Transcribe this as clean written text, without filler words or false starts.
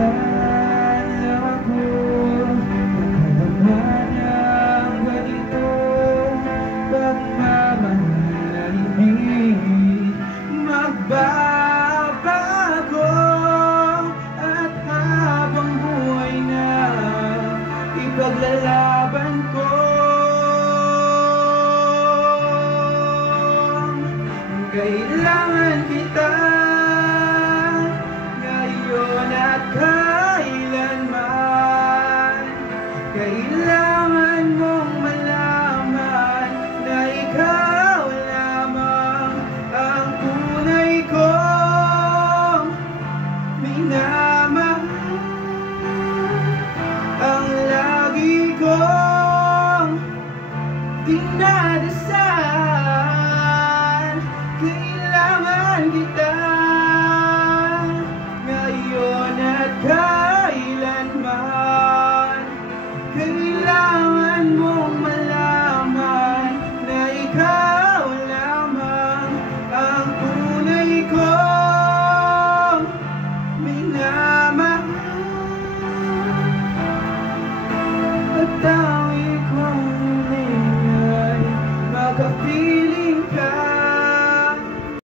ako nakadama ng ganito pagmamahal na hindi magbabago. At habang buhay na ipaglalaban ko, kailangan kita ngayon at kailanman. Kailangan mong malaman na ikaw lamang ang tunay kong minamahal, ang lagi kong dinadasal. Kailangan kita ngayon at kailanman. Kailangan mong malaman na ikaw lamang ang tunay kong minamahal. At